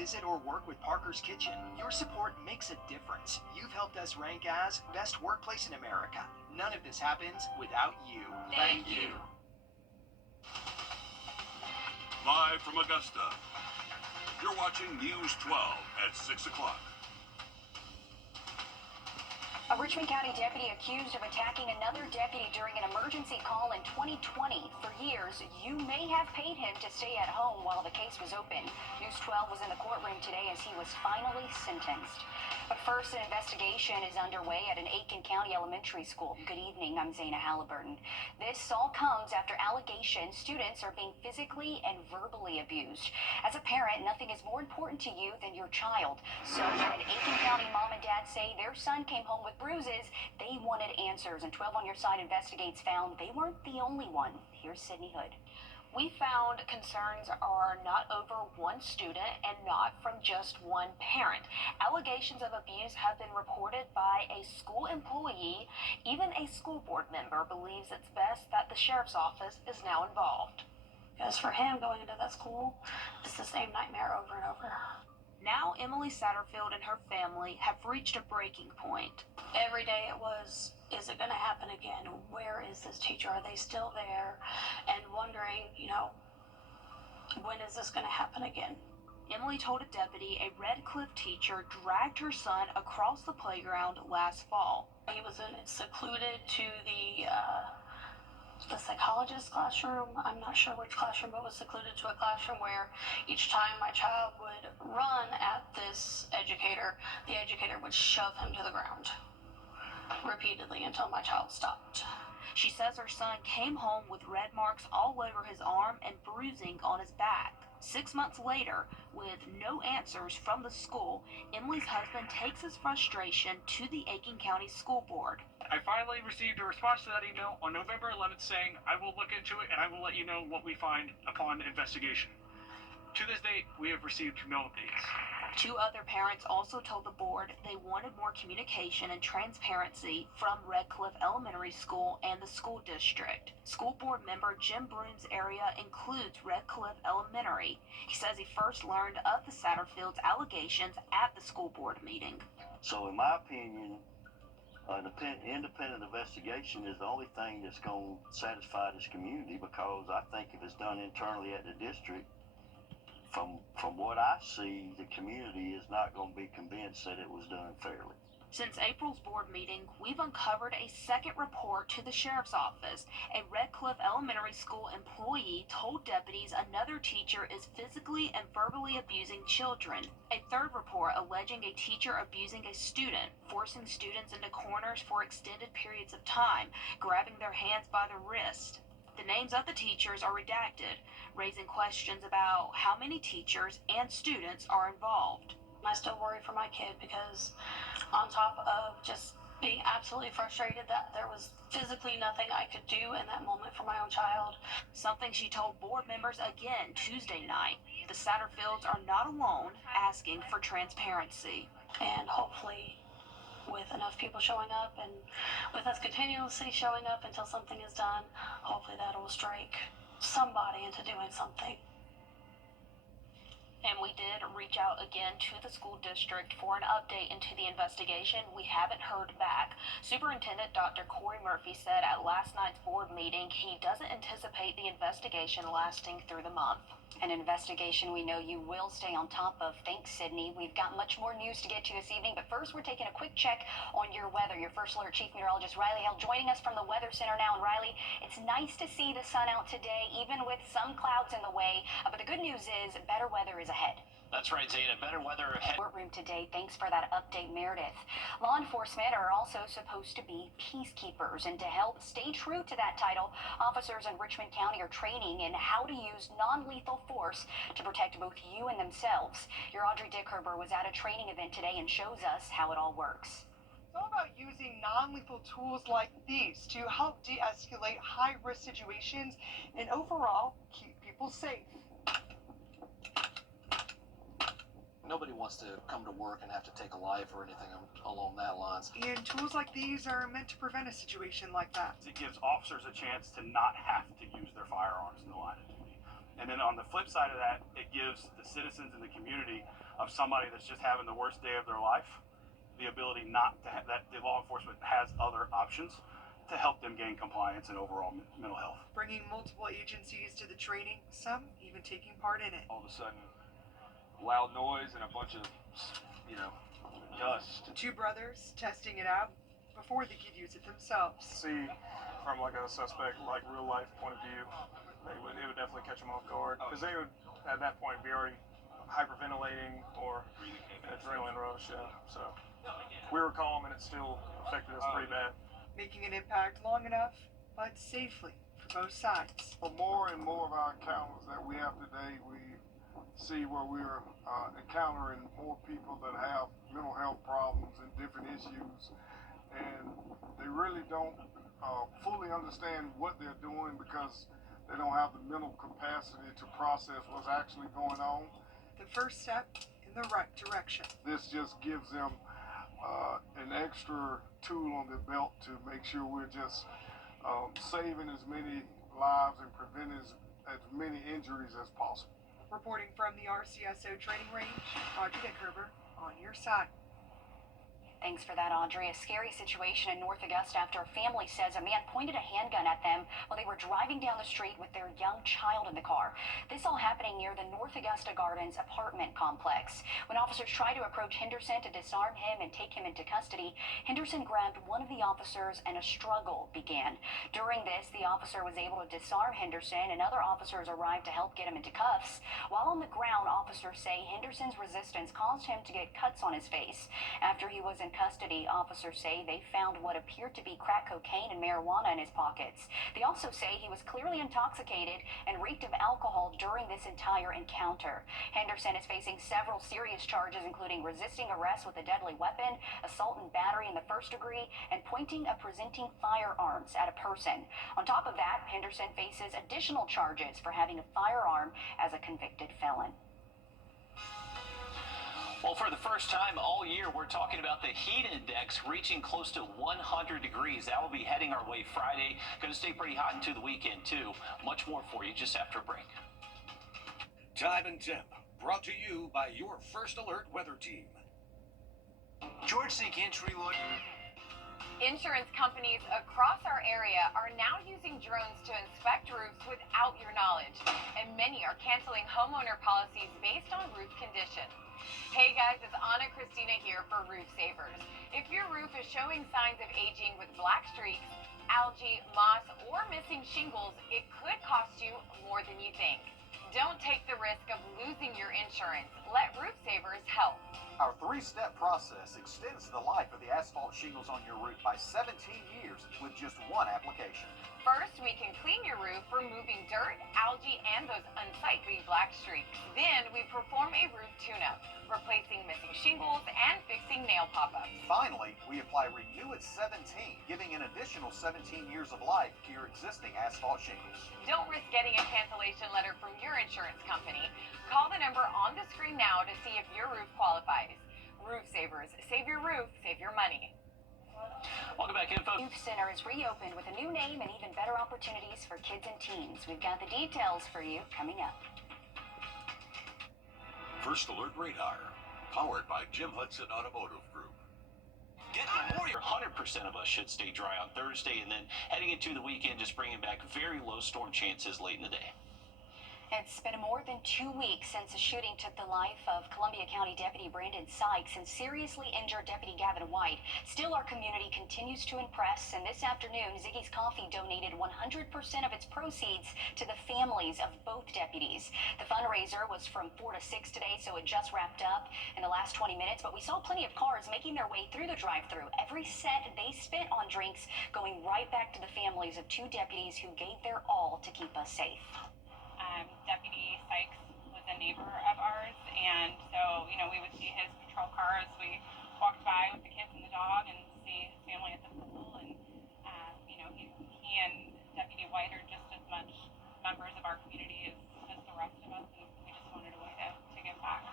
visit or work with Parker's Kitchen. Your support makes a difference. You've helped us rank as best workplace in America. None of this happens without you. Thank you. Live from Augusta, you're watching News 12 at 6 o'clock. A Richmond County deputy accused of attacking another deputy during an emergency call in 2020. For years, you may have paid him to stay at home while the case was open. News 12 was in the courtroom today as he was finally sentenced. But first, an investigation is underway at an Aiken County elementary school. Good evening, I'm Zaina Halliburton. This all comes after allegations students are being physically and verbally abused. As a parent, nothing is more important to you than your child. So when an Aiken County mom and dad say their son came home with bruises, they wanted answers. And 12 on Your Side Investigates found they weren't the only one. Here's Sydney Hood. We found concerns are not over one student and not from just one parent. Allegations of abuse have been reported by a school employee. Even a school board member believes it's best that the sheriff's office is now involved. Because for him, going into that school, it's the same nightmare over and over. Now Emily Satterfield and her family have reached a breaking point. Every day it was, is it going to happen again? Where is this teacher? Are they still there? And wondering, when is this going to happen again? Emily told a deputy a Red Cliff teacher dragged her son across the playground last fall. He was secluded to the psychologist classroom. I'm not sure which classroom, but was secluded to a classroom where each time my child would run at this educator, the educator would shove him to the ground repeatedly until my child stopped. She says her son came home with red marks all over his arm and bruising on his back. 6 months later, with no answers from the school, Emily's husband takes his frustration to the Aiken County School Board. I finally received a response to that email on November 11th saying, I will look into it and I will let you know what we find upon investigation. To this date, we have received no updates. 2 other parents also told the board they wanted more communication and transparency from Red Cliff Elementary School and the school district. School board member Jim Broom's area includes Red Cliff Elementary. He says he first learned of the Satterfield's allegations at the school board meeting. So in my opinion, an independent investigation is the only thing that's going to satisfy this community, because I think if it's done internally at the district, from what I see, the community is not going to be convinced that it was done fairly. Since April's board meeting, we've uncovered a second report to the sheriff's office. A Red Cliff Elementary School employee told deputies another teacher is physically and verbally abusing children. A third report alleging a teacher abusing a student, forcing students into corners for extended periods of time, grabbing their hands by the wrist. The names of the teachers are redacted, raising questions about how many teachers and students are involved. I still worry for my kid, because on top of just being absolutely frustrated that there was physically nothing I could do in that moment for my own child. Something she told board members again Tuesday night. The Satterfields are not alone asking for transparency. And hopefully, with enough people showing up and with us continuously showing up until something is done, hopefully that will strike somebody into doing something. And we did reach out again to the school district for an update into the investigation. We haven't heard back. Superintendent Dr. Corey Murphy said at last night's board meeting he doesn't anticipate the investigation lasting through the month. An investigation we know you will stay on top of. Thanks, Sydney. We've got much more news to get to this evening, but first we're taking a quick check on your weather. Your First Alert Chief Meteorologist Riley Held joining us from the Weather Center now. And Riley, it's nice to see the sun out today, even with some clouds in the way. But the good news is better weather is ahead. That's right, Zana. Better weather ahead. Courtroom today. Thanks for that update, Meredith. Law enforcement are also supposed to be peacekeepers, and to help stay true to that title, officers in Richmond County are training in how to use non-lethal force to protect both you and themselves. Your Audrey Dickherber was at a training event today and shows us how it all works. It's all about using non-lethal tools like these to help de-escalate high-risk situations and overall keep people safe. Nobody wants to come to work and have to take a life or anything along that lines. And tools like these are meant to prevent a situation like that. It gives officers a chance to not have to use their firearms in the line of duty. And then on the flip side of that, it gives the citizens in the community of somebody that's just having the worst day of their life the ability not to have that the law enforcement has other options to help them gain compliance and overall mental health. Bringing multiple agencies to the training, some even taking part in it. All of a sudden, loud noise and a bunch of, dust. Two brothers testing it out before they could use it themselves. See, from like a suspect, like real life point of view, it would definitely catch them off guard because they would at that point be already hyperventilating or adrenaline rush. Yeah, so we were calm and it still affected us pretty bad. Making an impact long enough, but safely for both sides. For more and more of our encounters that we have today, we see where we're encountering more people that have mental health problems and different issues, and they really don't fully understand what they're doing because they don't have the mental capacity to process what's actually going on. The first step in the right direction. This just gives them an extra tool on their belt to make sure we're just saving as many lives and preventing as many injuries as possible. Reporting from the RCSO training range, Audrey Dickerver on your side. Thanks for that, Audrey. A scary situation in North Augusta after a family says a man pointed a handgun at them while they were driving down the street with their young child in the car. This all happening near the North Augusta Gardens apartment complex. When officers tried to approach Henderson to disarm him and take him into custody, Henderson grabbed one of the officers and a struggle began. During this, the officer was able to disarm Henderson and other officers arrived to help get him into cuffs. While on the ground, officers say Henderson's resistance caused him to get cuts on his face. After he was in custody, officers say they found what appeared to be crack cocaine and marijuana in his pockets. They also say he was clearly intoxicated and reeked of alcohol during this entire encounter. Henderson is facing several serious charges, including resisting arrest with a deadly weapon, assault and battery in the first degree, and pointing or presenting firearms at a person. On top of that, Henderson faces additional charges for having a firearm as a convicted felon. Well, for the first time all year, we're talking about the heat index reaching close to 100 degrees. That will be heading our way Friday. Going to stay pretty hot into the weekend, too. Much more for you just after a break. Time and Temp, brought to you by your First Alert weather team. George St. Entry Lawyer. Insurance companies across our area are now using drones to inspect roofs without your knowledge, and many are canceling homeowner policies based on roof condition. Hey guys, it's Anna Christina here for Roof Savers. If your roof is showing signs of aging with black streaks, algae, moss, or missing shingles, it could cost you more than you think. Don't take the risk of losing your insurance. Let Roof Savers help. Our three-step process extends the life of the asphalt shingles on your roof by 17 years with just one application. First, we can clean your roof, removing dirt, algae, and those unsightly black streaks. Then, we perform a roof tune-up, replacing missing shingles and fixing nail pop-ups. Finally, we apply Renew at 17, giving an additional 17 years of life to your existing asphalt shingles. Don't risk getting a cancellation letter from your insurance company. Call the number on the screen now to see if your roof qualifies. Roof Savers. Save your roof, save your money. Welcome back, Info. Youth Center is reopened with a new name and even better opportunities for kids and teens. We've got the details for you coming up. First Alert Radar, powered by Jim Hudson Automotive Group. Get more. 100% of us should stay dry on Thursday, and then heading into the weekend, just bringing back very low storm chances late in the day. It's been more than 2 weeks since a shooting took the life of Columbia County Deputy Brandon Sykes and seriously injured Deputy Gavin White. Still, our community continues to impress, and this afternoon, Ziggy's Coffee donated 100% of its proceeds to the families of both deputies. The fundraiser was from 4 to 6 today, so it just wrapped up in the last 20 minutes, but we saw plenty of cars making their way through the drive-thru. Every cent they spent on drinks going right back to the families of 2 deputies who gave their all to keep us safe. Deputy Sykes was a neighbor of ours, and so, we would see his patrol car as we walked by with the kids and the dog and see his family at the pool, and, he and Deputy White are just as much members of our community as the rest of us, and we just wanted a way to give back.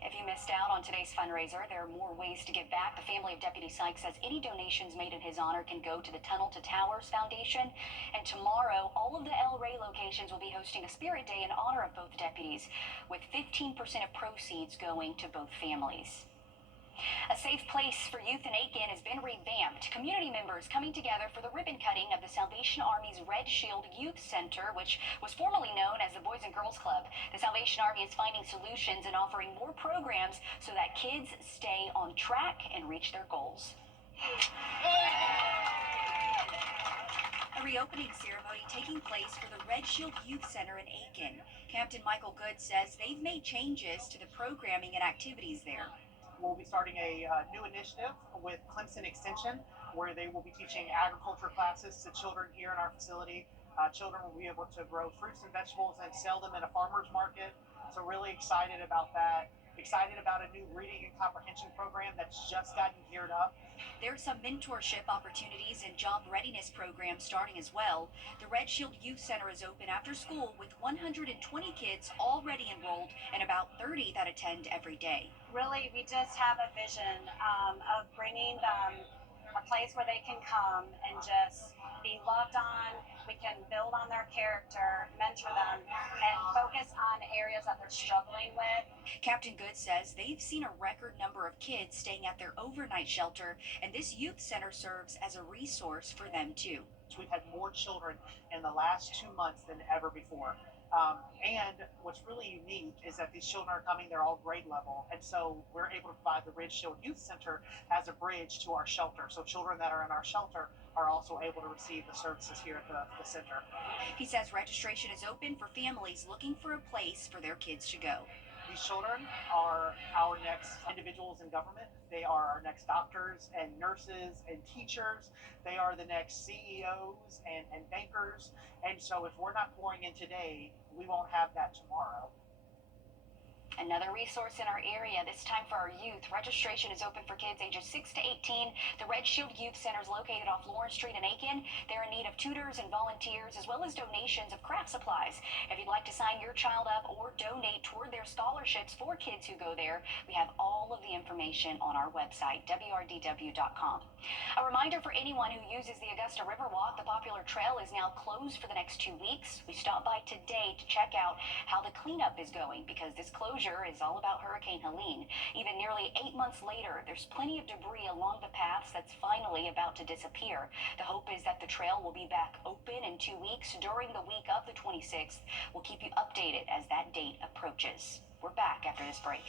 If you missed out on on today's fundraiser. There are more ways to give back. The family of Deputy Sykes says any donations made in his honor can go to the Tunnel to Towers Foundation. And tomorrow, all of the El Rey locations will be hosting a Spirit Day in honor of both deputies, with 15% of proceeds going to both families. A safe place for youth in Aiken has been revamped. Community members coming together for the ribbon cutting of the Salvation Army's Red Shield Youth Center, which was formerly known as the Boys and Girls Club. The Salvation Army is finding solutions and offering more programs so that kids stay on track and reach their goals. A reopening ceremony taking place for the Red Shield Youth Center in Aiken. Captain Michael Good says they've made changes to the programming and activities there. We'll be starting a new initiative with Clemson Extension, where they will be teaching agriculture classes to children here in our facility. Children will be able to grow fruits and vegetables and sell them in a farmer's market. So really excited about that. Excited about a new reading and comprehension program that's just gotten geared up. There's some mentorship opportunities and job readiness programs starting as well. The Red Shield Youth Center is open after school with 120 kids already enrolled and about 30 that attend every day. Really, we just have a vision of bringing them a place where they can come and just be loved on. We can build on their character, mentor them, and focus on areas that they're struggling with. Captain Good says they've seen a record number of kids staying at their overnight shelter, and this youth center serves as a resource for them too. We've had more children in the last 2 months than ever before. And what's really unique is that these children are coming, they're all grade level, and so we're able to provide the Red Shield Youth Center as a bridge to our shelter. So children that are in our shelter are also able to receive the services here at the center. He says registration is open for families looking for a place for their kids to go. These children are our next individuals in government. They are our next doctors and nurses and teachers. They are the next CEOs and bankers. And so if we're not pouring in today, we won't have that tomorrow. Another resource in our area, this time for our youth. Registration is open for kids ages 6 to 18. The Red Shield Youth Center is located off Lawrence Street in Aiken. They're in need of tutors and volunteers, as well as donations of craft supplies. If you'd like to sign your child up or donate toward their scholarships for kids who go there, we have all of the information on our website, wrdw.com. A reminder for anyone who uses the Augusta Riverwalk, the popular trail is now closed for the next 2 weeks. We stopped by today to check out how the cleanup is going, because this closure is all about Hurricane Helene. Even nearly 8 months later, there's plenty of debris along the paths that's finally about to disappear. The hope is that the trail will be back open in 2 weeks during the week of the 26th. We'll keep you updated as that date approaches. We're back after this break.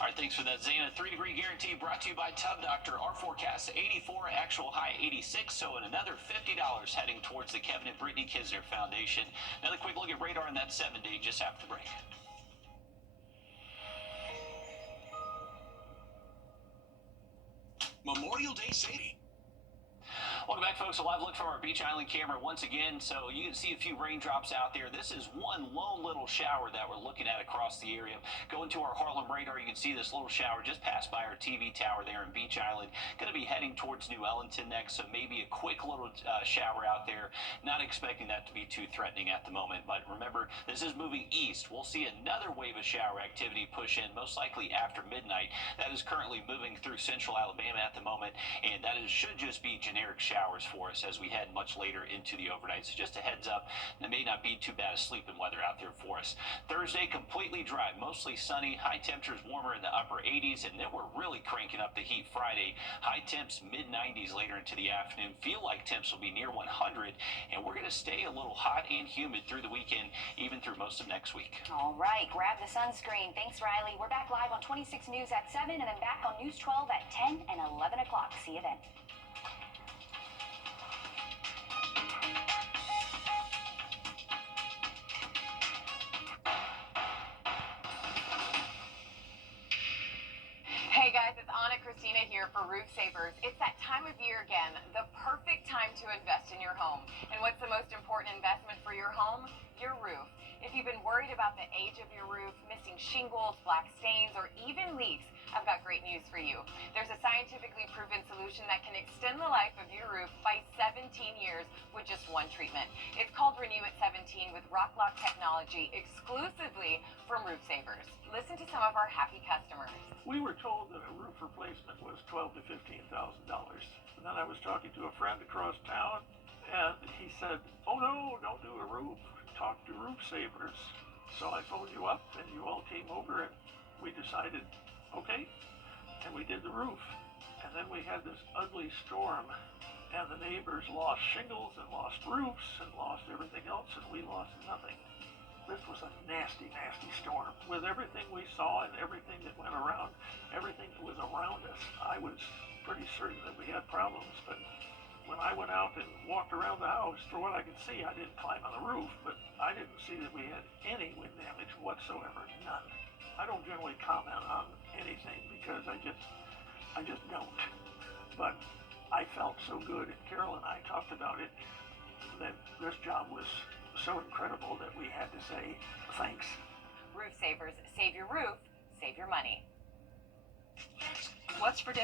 All right, thanks for that, Zana. 3-degree guarantee brought to you by Tub Doctor. Our forecast 84, actual high 86, so another $50 heading towards the Kevin and Brittany Kisner Foundation. Another quick look at radar on that 7-day just after the break. Memorial Day saving. Welcome back, folks. A live look from our Beach Island camera once again. So you can see a few raindrops out there. This is one lone little shower that we're looking at across the area. Going to our Harlem radar, you can see this little shower just passed by our TV tower there in Beach Island. Going to be heading towards New Ellington next, so maybe a quick little shower out there. Not expecting that to be too threatening at the moment, but remember, this is moving east. We'll see another wave of shower activity push in, most likely after midnight. That is currently moving through central Alabama at the moment, and that should just be generic showers for us as we head much later into the overnight. So just a heads up, it may not be too bad a sleeping weather out there for us. Thursday, completely dry, mostly sunny, high temperatures warmer in the upper 80s, and then we're really cranking up the heat Friday. High temps mid-90s later into the afternoon. Feel like temps will be near 100, and we're going to stay a little hot and humid through the weekend, even through most of next week. All right, grab the sunscreen. Thanks, Riley. We're back live on 26 News at 7, and then back on News 12 at 10 and 11 o'clock. See you then. Hey guys, it's Anna Christina here for Roof Savers. It's that time of year again, the perfect time to invest in your home. And what's the most important investment for your home? Your roof. If you've been worried about the age of your roof, missing shingles, black stains, or even leaks, I've got great news for you. There's a scientifically proven solution that can extend the life of your roof by 17 years with just one treatment. It's called Renew at 17 with Rock Lock technology exclusively from Roof Savers. Listen to some of our happy customers. We were told that a roof replacement was $12,000 to $15,000. And then I was talking to a friend across town, and he said, "Oh no, don't do a roof. Talk to Roof Savers." So I phoned you up, and you all came over, and we decided, okay, and we did the roof. And then we had this ugly storm, and the neighbors lost shingles and lost roofs and lost everything else, and we lost nothing. This was a nasty, nasty storm. With everything we saw and everything that went around, everything that was around us, I was pretty certain that we had problems. But when I went out and walked around the house, for what I could see, I didn't climb on the roof, but I didn't see that we had any wind damage whatsoever, none. I don't generally comment on anything because I just don't. But I felt so good, and Carol and I talked about it, that this job was so incredible that we had to say thanks. Roof Savers, save your roof, save your money. What's for dinner?